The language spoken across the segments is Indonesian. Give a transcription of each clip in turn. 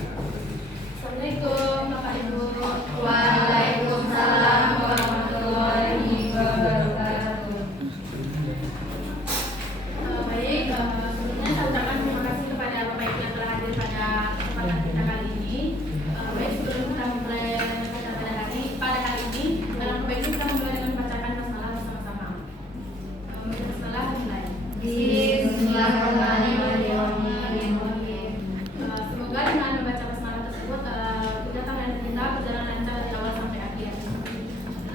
Assalamualaikum Bapak Ibu. Waalaikumsalam warahmatullahi wabarakatuh. Baik, sebelumnya saya ucapkan terima kasih kepada Bapak Ibu yang telah hadir pada kesempatan kita kali ini. Baik, sebelum kita mulai pada kali ini, Bapak Ibu kita mulai dengan membacakan basmalah bersama-sama. Basmalah dimulai. Bismillahirrahmanirrahim. Semoga dengan membaca basmalah tersebut kedatangan kita berjalan lancar dari awal sampai akhir.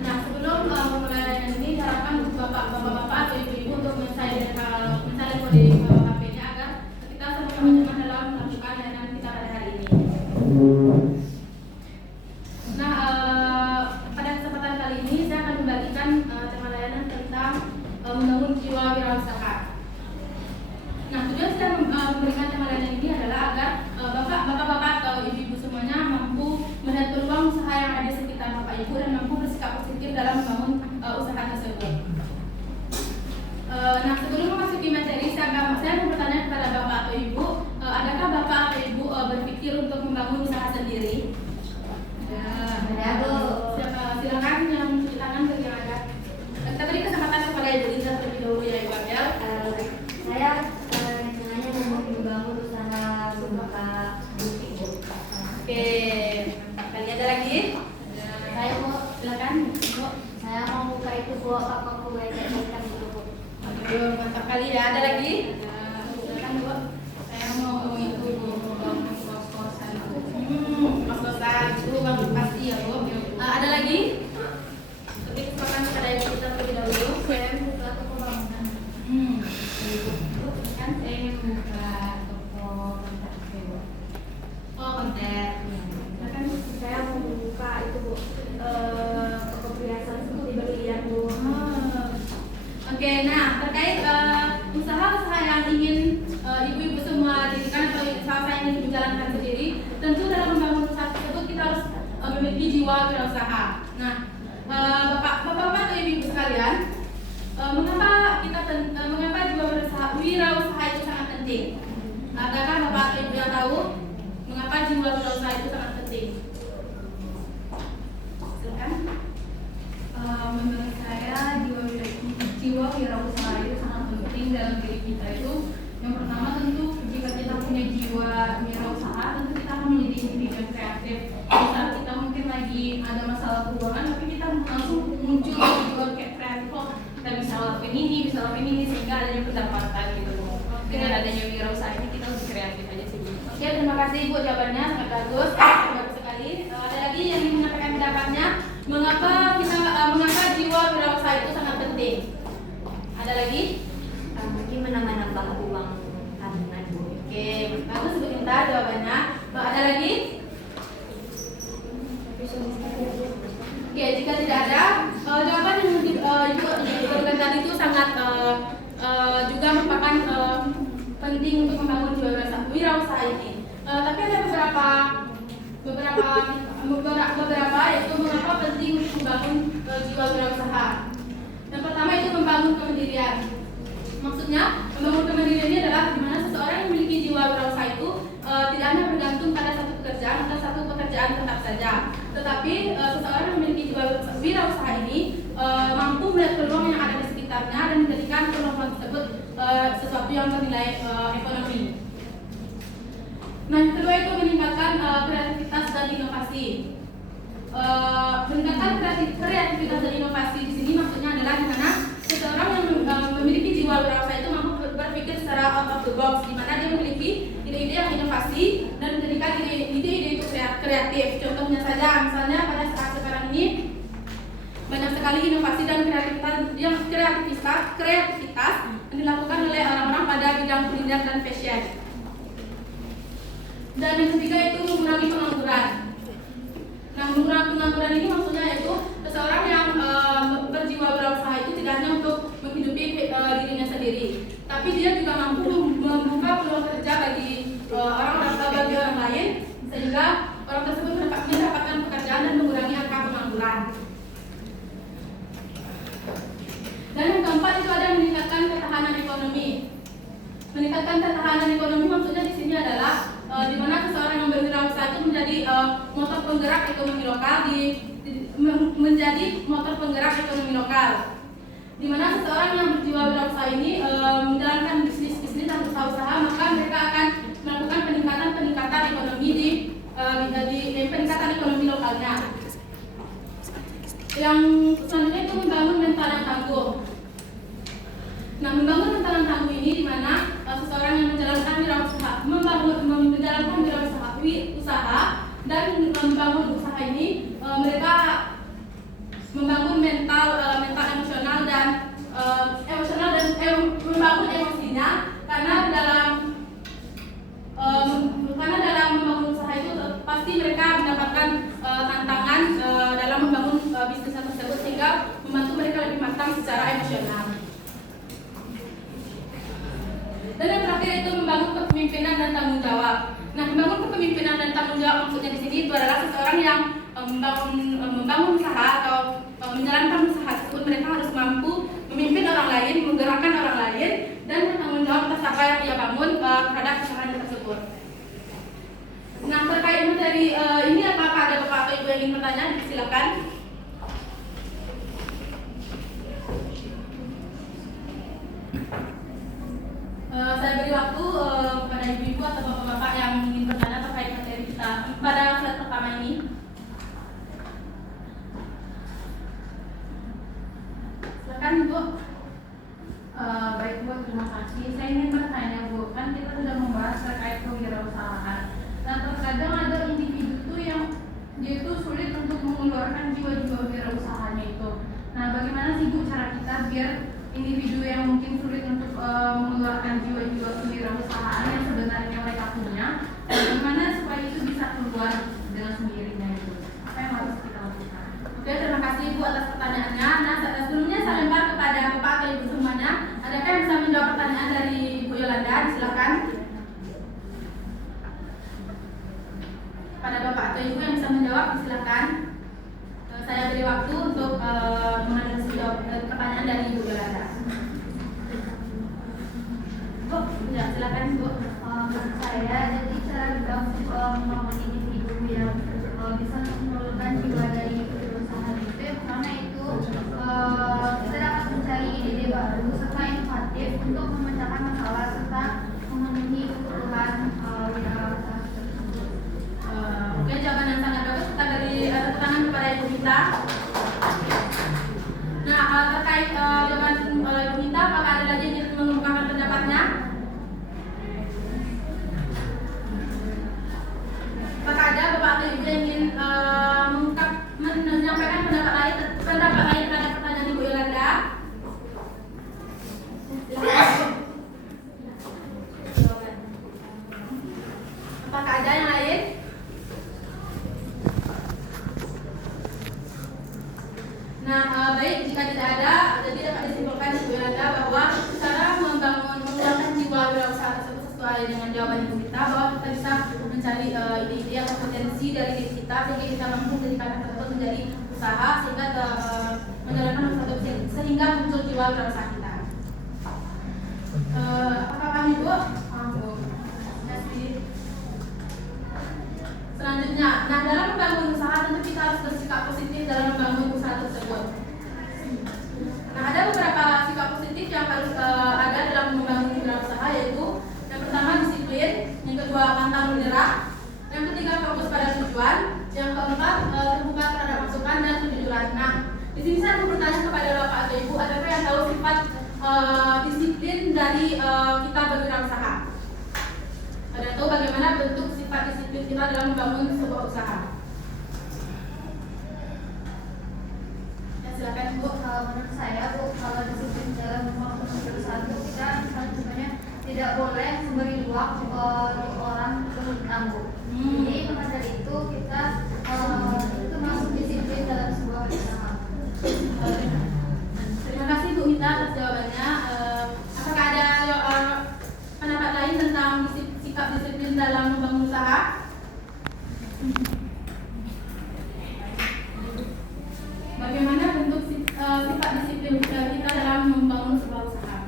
Nah, sebelum memulai ini, diharapkan bapak-bapak atau ibu-ibu untuk mensalin kode HP-nya agar kita sama-sama dalam melakukan layanan kita pada hari ini. Nah, pada kesempatan kali ini saya akan membagikan tema layanan tentang membangun jiwa wirausaha. Nah, tujuan saya memberikan tema layanan ini adalah agar bapak-bapak atau ibu-ibu semuanya mampu melihat peluang usaha yang ada di sekitar bapak ibu dan mampu bersikap positif dalam membangun usaha tersebut. Nah, sebelum memasuki materi, saya mau bertanya kepada bapak atau ibu, adakah bapak atau ibu berpikir untuk membangun usaha sendiri? Ada, Bu. Silakan yang cuci tangan bagi yang ada. Kita beri kesempatan kepada Ibu Liza terlebih dahulu ya, Ibu Abel. Saya rencananya mau membangun usaha membuka butik, Bu. Oke, kali ada lagi? Saya mau, Silakan, Bu. saya mau buka itu buat kakak kue ikan gitu, Bu. Oke, mantap kali ya. Ada lagi? Silakan, Bu. Saya mau itu membangun kos-kosan. Kos-kosan itu bangun pasti ya, Bu. Ada lagi? Beri kesempatan kepada Ibu Liza terlebih dahulu. Saya buka toko bangunan. Kan Saya ingin buka toko kontak, Bu. oh, konten. Silakan. Saya mau buka itu, Bu, toko perhiasan seperti berlian, Bu. Oke, nah terkait usaha-usaha yang ingin ibu-ibu semua dirikan atau usaha yang ingin dijalankan sendiri, tentu dalam membangun usaha tersebut kita harus memiliki jiwa wirausaha. Nah, bapak-bapak atau ibu-ibu sekalian, mengapa jiwa wirausaha itu sangat penting? Adakah bapak atau ibu yang tahu mengapa jiwa wirausaha itu sangat penting? Silakan. Menurut saya jiwa wirausaha itu sangat penting dalam diri kita itu. Yang pertama tentu jika kita punya jiwa wirausaha, tentu kita akan menjadi individu yang kreatif. Misal kita mungkin lagi ada masalah keuangan, tapi kita langsung muncul jiwa kayak kreatif, oh kita bisa lakuin ini, sehingga adanya pendapatan gitu. Dengan adanya wirausaha ini kita lebih kreatif aja sih. Oke, terima kasih Ibu, jawabannya sangat bagus, bagus sekali. Ada lagi yang ingin menyampaikan pendapatnya, mengapa jiwa wirausaha itu sangat penting? Ada lagi? Mungkin menambah uang tabungan, Bu. Oke, bagus Bu Cinta jawabannya. Ada lagi? Oke, jika tidak ada, jawaban yang Ibu berikan tadi itu sangat juga merupakan penting untuk membangun jiwa wirausaha ini. Tapi ada beberapa yaitu mengapa penting untuk membangun jiwa wirausaha. Yang pertama itu membangun kemandirian. Maksudnya membangun kemandirian ini adalah di mana seseorang yang memiliki jiwa wirausaha itu tidak hanya bergantung pada satu pekerjaan atau satu pekerjaan tetap saja, tetapi seseorang yang memiliki jiwa wirausaha ini mampu melihat peluang yang ada di sekitarnya dan menjadikan peluang tersebut sesuatu yang bernilai ekonomi. Nah, yang kedua itu meningkatkan kreativitas dan inovasi. Meningkatkan kreativitas dan inovasi di sini maksudnya adalah di mana seseorang yang memiliki jiwa wirausaha itu mampu berpikir secara out of the box, di mana dia memiliki ide-ide yang inovasi dan menjadikan ide-ide itu kreatif. Contohnya saja, misalnya pada saat sekarang ini banyak sekali inovasi dan kreativitas yang dilakukan oleh orang-orang pada bidang kuliner dan fashion. Dan yang ketiga itu mengurangi pengangguran. Nah, mengurangi pengangguran ini maksudnya yaitu seseorang yang berjiwa wirausaha itu tidak hanya untuk menghidupi dirinya sendiri, tapi dia juga mampu membuka peluang kerja bagi orang lain, sehingga orang tersebut mendapatkan pekerjaan dan mengurangi angka pengangguran. Dan yang keempat itu ada meningkatkan ketahanan ekonomi. Meningkatkan ketahanan ekonomi maksudnya di sini adalah di mana seseorang yang berwirausaha penggerak ekonomi lokal menjadi motor penggerak ekonomi lokal, di mana seseorang yang berjiwa wirausaha ini menjalankan bisnis atau usaha-usaha, maka mereka akan melakukan peningkatan ekonomi di peningkatan ekonomi lokalnya. Yang selanjutnya itu membangun mental yang tangguh. Nah, membangun mental yang tangguh ini di mana seseorang yang menjalankan wirausaha, menjalankan usaha dan membangun usaha ini, mereka membangun mental emosional dan membangun emosinya, karena dalam membangun usaha itu pasti mereka mendapatkan tantangan dalam membangun bisnis tersebut, sehingga membantu mereka lebih matang secara emosional. Dan yang terakhir itu membangun kepemimpinan dan tanggung jawab. Nah, membangun kepemimpinan dan tanggung jawab maksudnya di sini itu adalah seseorang yang membangun usaha atau menjalankan usaha tersebut, mereka harus mampu memimpin orang lain, menggerakkan orang lain, dan bertanggung jawab atas apa yang ia bangun terhadap usahanya tersebut. Nah, terkait materi ini, apakah ada bapak atau ibu yang ingin bertanya? Silakan. Saya beri waktu kepada ibu-ibu atau bapak-bapak yang ingin bertanya terkait materi kita pada slide pertama ini. Silakan, Bu. Baik, Bu, terima kasih. Saya ingin bertanya, Bu, kan kita sudah membahas terkait kewirausahaan. Nah, terkadang ada individu tuh yang dia itu sulit untuk mengeluarkan jiwa-jiwa wirausahaannya itu. Nah, bagaimana sih, Bu, cara kita biar individu yang mungkin sulit untuk mengeluarkan jiwa-jiwa kewirausahaan yang sebenarnya mereka punya, bagaimana supaya itu bisa keluar dengan sendirinya itu? Apa yang harus kita lakukan? Oke, terima kasih Ibu atas pertanyaannya. Nah, sebelumnya saya lempar kepada Bapak atau Ibu semuanya. Adakah yang bisa menjawab pertanyaan dari Ibu Yolanda? Silakan. Pada Bapak atau Ibu yang bisa menjawab, silakan. Saya beri waktu untuk menjawab pertanyaan dari Ibu Yolanda. Bu, ya, silakan Bu. Menurut saya, jadi cara kita untuk membangun individu yang bisa menurunkan jiwa dari perusahaan itu, yang pertama itu kita dapat mencari ide baru serta inovatif untuk memecahkan masalah serta memenuhi kebutuhan wirausaha tersebut. Oke, jawaban yang sangat bagus. Kita beri tepuk tangan kepada Ibu Mita. Nah, terkait jawaban Ibu Mita, apakah ada lagi yang ingin mengungkapkan pendapatnya? Apakah ada Bapak atau Ibu yang ingin menyampaikan pendapat lain terhadap pertanyaan Ibu Yolanda? Silakan. Apakah ada yang lain? Nah, baik, jika tidak ada, jadi dapat disimpulkan Ibu Yolanda bahwa cara mengembangkan jiwa wirausaha tersebut sesuai dengan jawaban Ibu kita, bahwa kita bisa mencari ide-ide atau potensi dari diri kita sehingga kita mampu menjadikan tersebut menjadi usaha sehingga menjalankan usaha tersebut sehingga muncul jiwa wirausaha kita. Apakah paham Ibu? Selanjutnya, nah dalam membangun usaha tentu kita harus bersikap positif dalam membangun usaha tersebut. Nah, ada beberapa sikap positif yang harus ada dalam membangun wirausaha, yaitu yang pertama disiplin, yang kedua pantang menyerah, yang ketiga fokus pada tujuan, yang keempat terbuka terhadap masukan dan kejujuran. Nah, di sini saya mau bertanya kepada Bapak atau Ibu, adakah yang tahu sifat disiplin dari kita berwirausaha? Ada yang tahu bagaimana bentuk sifat disiplin kita dalam membangun sebuah usaha? Ya, silakan Bu. Menurut saya, Bu, kalau disiplin dalam membangun perusahaan itu kita misalnya tidak boleh memberi ruang untuk orang berhutang, Bu. Jadi maka dari itu kita itu masuk disiplin dalam sebuah usaha. Terima kasih Bu Mita atas jawabannya. Apakah ada pendapat lain tentang sikap disiplin dalam membangun usaha? Bagaimana bentuk sifat disiplin kita dalam membangun sebuah usaha?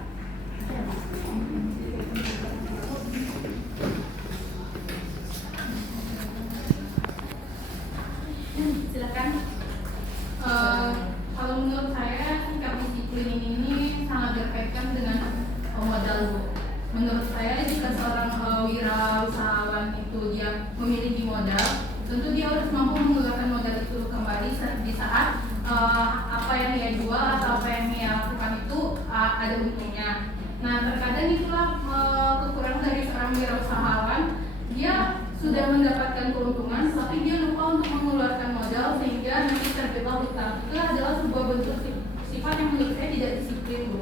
Silakan. Kalau menurut saya sikap disiplin ini sangat berkaitan dengan modal, Bu. Menurut saya jika seorang wirausahawan itu dia memiliki modal, tentu dia harus mampu mengeluarkan modal itu kembali di saat apa yang dia jual atau apa yang dia lakukan itu ada untungnya. Nah, terkadang itulah kekurangan dari seorang wirausahawan. Dia sudah mendapatkan keuntungan, tapi dia lupa untuk mengeluarkan modal sehingga nanti terjebak hutang. Itu adalah sebuah bentuk sifat yang menurut saya tidak disiplin, Bu.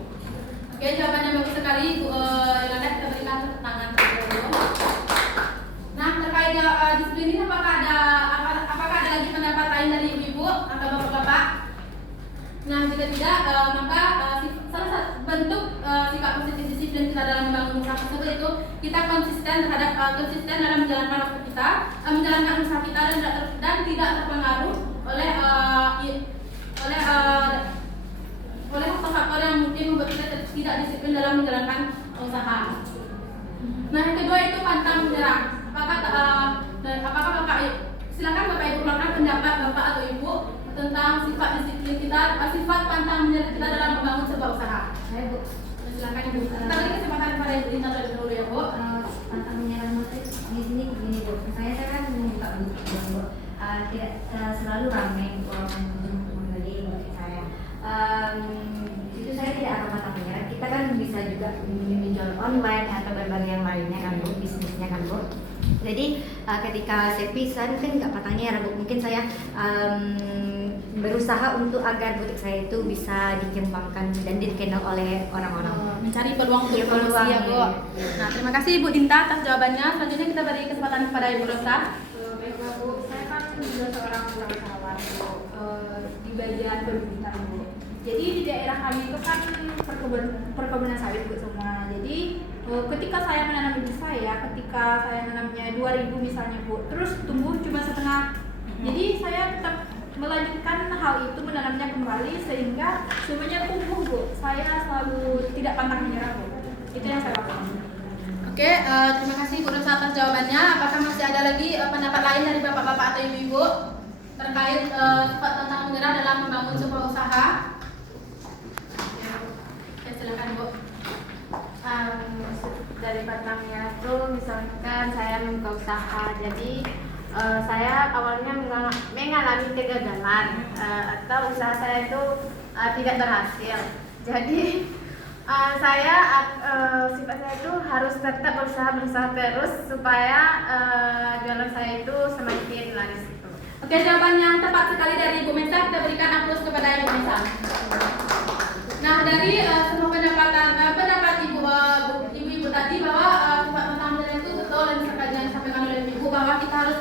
Oke, jawabannya bagus sekali, Bu Yolanda. Kita berikan tepuk tangan terlebih dahulu. Nah, terkait disiplin ini apakah ada lagi pendapat lain dari ibu-ibu atau bapak-bapak? Nah, jika tidak, maka salah satu bentuk sikap positif disiplin kita dalam membangun usaha tersebut itu kita konsisten dalam menjalankan waktu kita, menjalankan usaha kita dan tidak terpengaruh oleh faktor-faktor yang mungkin membuat kita tidak disiplin dalam menjalankan usaha. Nah, yang kedua itu pantang menyerah. Apakah Bapak, silakan Bapak Ibu keluarkan pendapat Bapak atau Ibu tentang sifat disiplin kita, sifat pantang menyerah kita dalam membangun sebuah usaha. Saya Bu, Silakan Ibu. Kita beri kesempatan kepada Ibu Dina terlebih dahulu ya, Bu. pantang menyerah di sini begini Bu. Saya kan membuka bisnis Bu. Tidak selalu ramai orang membeli butik saya. Itu saya tidak akan pantang menyerah. Kita kan bisa juga menjual online atau berbagai yang lainnya kan Bu, bisnisnya kan Bu. Jadi ketika saya pisan kan nggak pantang menyerah Bu. Mungkin saya berusaha untuk agar butik saya itu bisa dikembangkan dan dikenal oleh orang-orang. Mencari peluang untuk Iya, promosi peluang, ya, Bu. iya. Nah, terima kasih Ibu Dinta atas jawabannya. Selanjutnya kita beri kesempatan kepada Ibu Rosa. Baiklah Bu, saya kan juga seorang wirausahawan Bu, di bagian perkebunan Bu. Jadi di daerah kami itu kan perkebunan sawit Bu semua. Jadi ketika saya menanam bibit ketika saya menanamnya 2000 misalnya Bu, terus tumbuh cuma setengah. Jadi saya tetap melanjutkan hal itu, menanamnya kembali sehingga semuanya tumbuh Bu. Saya selalu tidak pantang menyerah Bu. Itu yang saya lakukan. Oke, terima kasih Bu Rosa atas jawabannya. Apakah masih ada lagi pendapat lain dari bapak-bapak atau ibu-ibu terkait sifat tentang menyerah dalam membangun sebuah usaha? Ya, silakan Bu. Dari pantang menyerah itu misalkan saya membuka usaha, jadi saya awalnya mengalami kegagalan atau usaha saya itu tidak berhasil. Jadi sifat saya itu harus tetap berusaha terus supaya jualan saya itu semakin laris itu. Oke, jawaban yang tepat sekali dari Ibu Mesa. Kita berikan aplaus kepada Ibu Mesa. Nah, dari semua pendapat ibu-ibu tadi bahwa sifat tentang menyerah itu betul dan yang disampaikan oleh ibu bahwa kita harus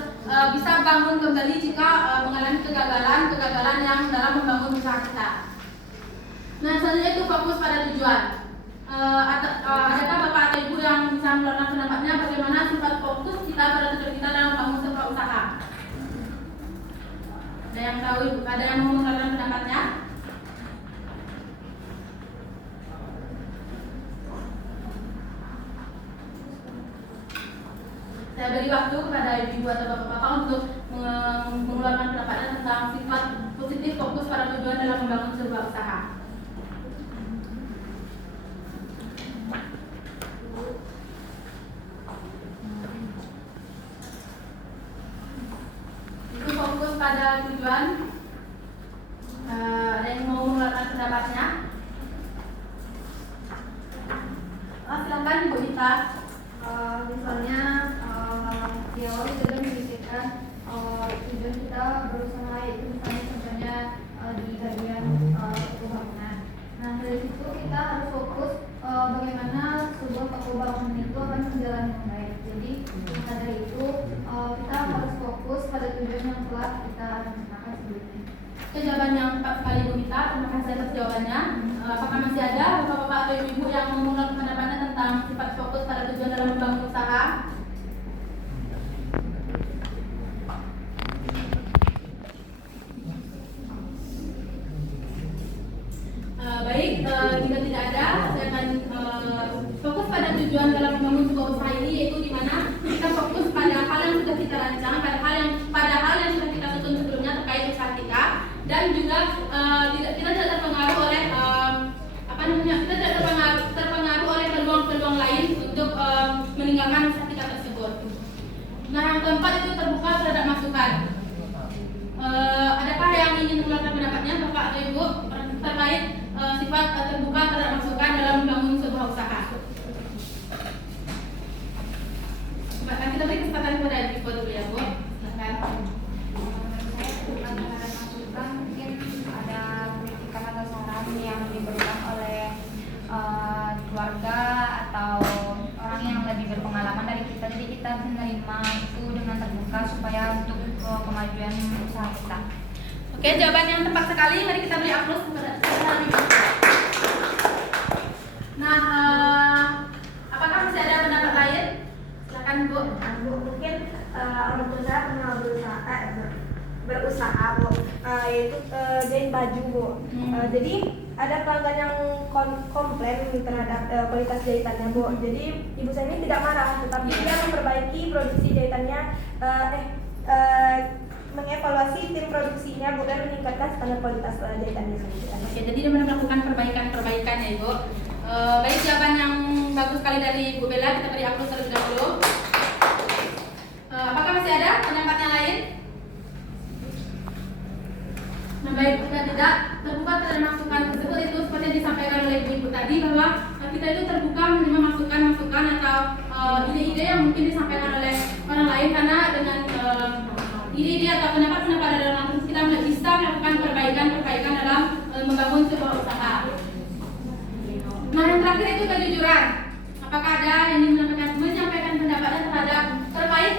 bisa bangun kembali jika mengalami kegagalan yang dalam membangun usaha kita. Nah, selanjutnya itu fokus pada tujuan. Adakah bapak atau ibu yang bisa mengeluarkan pendapatnya bagaimana sifat fokus kita pada tujuan kita dalam membangun sebuah usaha? Ada yang tahu ibu? Ada yang mau mengeluarkan pendapatnya? Saya beri waktu kepada ibu atau bapak-bapak untuk mengeluarkan pendapatnya tentang sifat positif fokus pada tujuan dalam membangun sebuah usaha. Itu fokus pada tujuan. Ada yang mau mengeluarkan pendapatnya? Silakan Ibu Ita. Misalnya di awal kita memikirkan tujuan kita berusaha, yaitu misalnya contohnya di bagian pembangunan. Nah, dari situ kita harus fokus bagaimana sebuah toko bangunan itu akan berjalan dengan baik. Jadi maka dari itu kita harus fokus pada tujuan yang telah kita rencanakan sebelumnya. Itu jawaban yang tepat sekali Bu Mita. Terima kasih atas jawabannya. Apakah masih ada bapak-bapak atau ibu-ibu yang mau mengeluarkan pendapatnya tentang sifat fokus pada tujuan dalam membangun usaha? Baik, jika tidak ada, saya akan fokus pada tujuan dalam membangun sebuah usaha ini, yaitu di mana kita fokus pada hal yang sudah kita rancang, pada hal yang sudah kita susun sebelumnya terkait usaha meninggalkan usaha kita tersebut. Nah, yang keempat itu terbuka terhadap masukan. Adakah yang ingin mengeluarkan pendapatnya Bapak atau Ibu terkait sifat terbuka terhadap masukan dalam membangun sebuah usaha? Bahkan kita beri kesempatan kepada Ibu dulu ya, Bu. Silakan. Saya terbuka terhadap masukan, mungkin ada kritikan atau saran yang diberikan oleh keluarga atau orang yang lebih berpengalaman dari kita, jadi kita menerima itu dengan terbuka supaya untuk kemajuan usaha kita. Oke, jawaban yang tepat sekali. Mari kita beri aplaus kepada Ibu. Nah, apakah masih ada pendapat lain? Silakan Bu. Mungkin orang tua saya pernah berusaha Bu, yaitu jahit baju Bu. Jadi ada pelanggan yang komplain terhadap kualitas jahitannya Bu. Jadi ibu saya ini tidak marah, tetapi dia memperbaiki produksi jahitannya, mengevaluasi tim produksinya Bu, dan meningkatkan standar kualitas jahitannya sendiri. Oke, jadi dia melakukan perbaikan ya Ibu. Baik, jawaban yang bagus sekali dari Bu Bella, kita beri aplaus terlebih dahulu. Apakah masih ada pendapat yang lain? Nah, baik, jika tidak terbuka terhadap masukan tersebut, itu seperti yang disampaikan oleh Ibu tadi bahwa kita itu terbuka menerima masukan atau ide-ide yang mungkin disampaikan oleh orang lain, karena dengan ide-ide atau pendapat-pendapat dari orang lain kita bisa melakukan perbaikan dalam membangun sebuah usaha. Nah, yang terakhir itu kejujuran. Apakah ada yang ingin menyampaikan pendapatnya terkait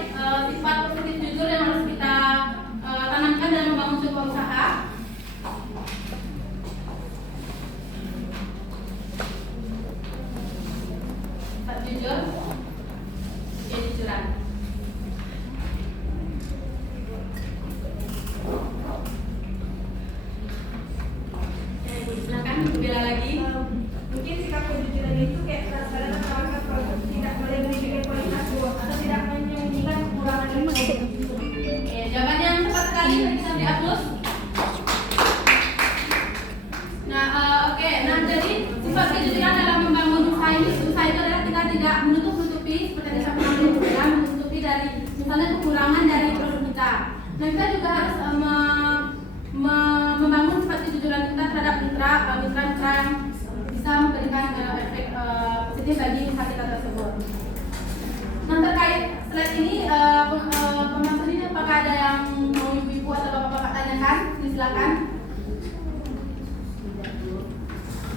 sifat positif jujur yang harus kita tanamkan dalam membangun sebuah usaha? Sifat jujur, kejujuran. Silakan Bu Bella lagi. Mungkin sikap kejujuran itu kayak transparan menawarkan produk, tidak boleh menunjukkan kualitas Bu, atau tidak menyembunyikan kekurangan dari produk. Oke, jawaban yang tepat sekali, mari kita beri aplaus. Nah, nah jadi sifat kejujuran dalam membangun usaha itu adalah kita tidak menutup-nutupi seperti yang disampaikan oleh Bu Bella, menutupi dari misalnya kekurangan dari produk kita. Nah, kita juga harus membangun sifat kejujuran kita terhadap mitra yang bisa memberikan efek positif bagi usaha kita tersebut. Nah, terkait slide ini, penonton ini apakah ada yang mau ibu-ibu atau bapak-bapak tanyakan? Silakan.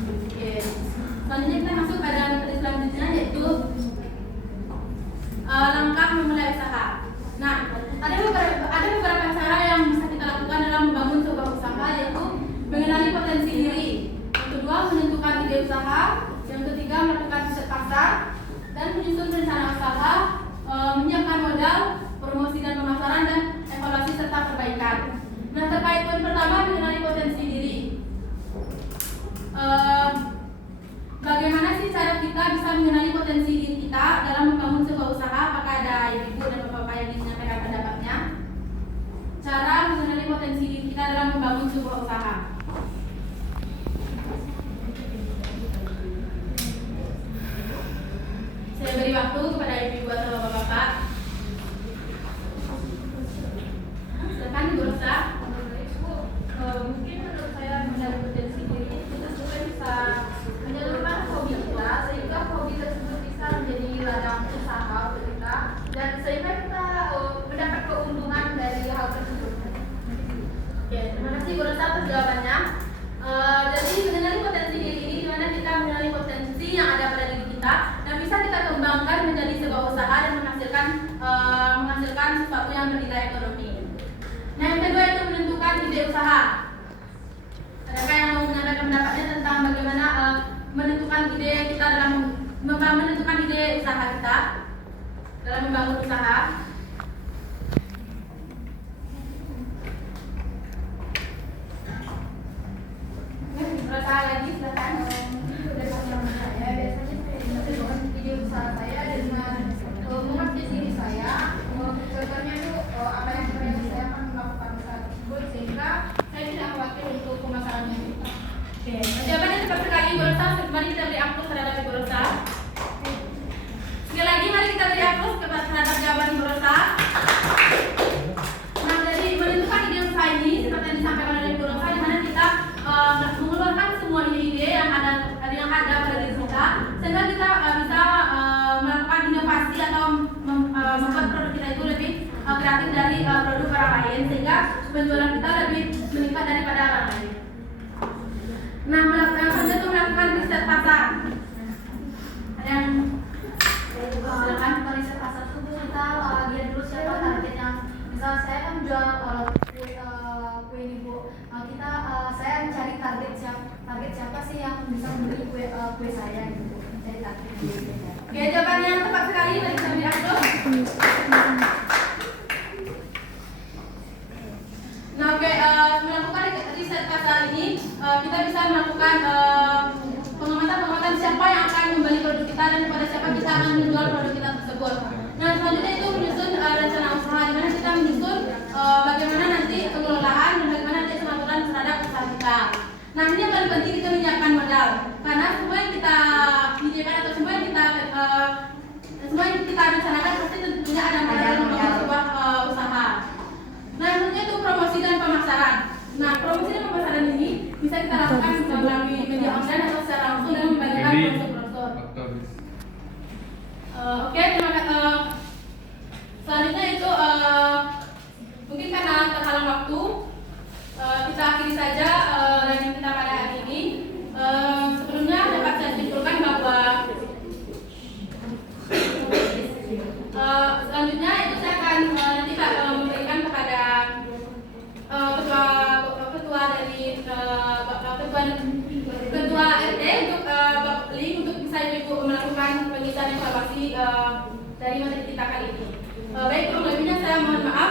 Oke. Selanjutnya kita masuk pada materi selanjutnya, yaitu langkah memulai usaha. Nah, ada beberapa cara yang bisa kita lakukan dalam membangun sebuah usaha, yaitu mengenali potensi diri. Yang kedua, menentukan ide usaha. Yang ketiga, melakukan riset pasar dan menyusun rencana usaha, menyiapkan modal, promosi dan pemasaran, dan evaluasi serta perbaikan. Nah, terkait poin pertama, mengenali potensi diri. Bagaimana sih cara kita bisa mengenali potensi diri kita dalam membangun sebuah usaha? Apakah ada ibu dan bapak-bapak yang ingin menyampaikan pendapatnya? Cara mengenali potensi diri kita dalam membangun sebuah usaha. Saya beri waktu kepada ibu atau bapak-bapak. Silakan Ibu Rosa. Mungkin menurut saya mengenali potensi diri kita juga bisa menyalurkan hobi kita, sehingga hobi tersebut bisa menjadi ladang usaha untuk kita, dan sehingga kita mendapat keuntungan dari hal tersebut. Oke, terima kasih Bu Rosa atas jawabannya. Jadi mengenali potensi diri ini dimana kita mengenali potensi yang ada pada diri kita dan bisa kita kembangkan menjadi sebuah usaha dan menghasilkan sesuatu yang bernilai ekonomi. Nah, yang kedua itu menentukan ide usaha. Adakah yang mau menyampaikan pendapatnya tentang bagaimana menentukan ide kita dalam menentukan ide usaha kita dalam membangun usaha? Berapa lagi silakan. Dari pengalaman saya, biasanya saya menentukan ide usaha saya dengan mengerti diri saya. Contohnya itu apa yang sebenarnya saya akan melakukan usaha tersebut, sehingga saya tidak khawatir untuk pemasarannya. Oke, jawabannya tepat sekali Bu Rosa. Mari kita beri aplaus terhadap Ibu Rosa. Sekali gratis dari produk orang lain sehingga penjualan kita lebih meningkat daripada orang lain. Nah, melakukan riset pasar. Ada yang Silakan kalau riset pasar itu kita lihat dulu siapa targetnya. Misal saya kan jual kue ini Bu, saya mencari target siapa sih yang bisa membeli kue saya gitu, mencari target. Oke, jawaban yang tepat sekali dari Samira itu. Nah, oke, melakukan riset pasar ini kita bisa melakukan pengamatan siapa yang akan membeli produk kita dan kepada siapa kita akan menjual produk kita tersebut. Nah, selanjutnya itu menyusun rencana usaha di mana kita menyusun bagaimana nanti pengelolaan dan bagaimana nanti pengaturan terhadap usaha kita. Nah, ini yang paling penting kita menyiapkan modal karena semua yang kita pikirkan atau semua yang kita rencanakan pasti tentunya ada modal dalam membangun sebuah usaha. Nah, yang selanjutnya itu promosi dan pemasaran. Nah, promosi dan pemasaran ini bisa kita lakukan melalui media online atau secara langsung dengan membagikan brosur-brosur. Oke, terima kasih. Selanjutnya itu mungkin karena terhalang waktu, kita akhiri saja yang kita pada hari ini. Sebelumnya dapat saya simpulkan bahwa selanjutnya itu saya akan nanti memberikan kepada ketua RT untuk link untuk bisa ibu melakukan pengisian informasi dari materi kita kali ini. Baik, kurang lebihnya saya mohon maaf.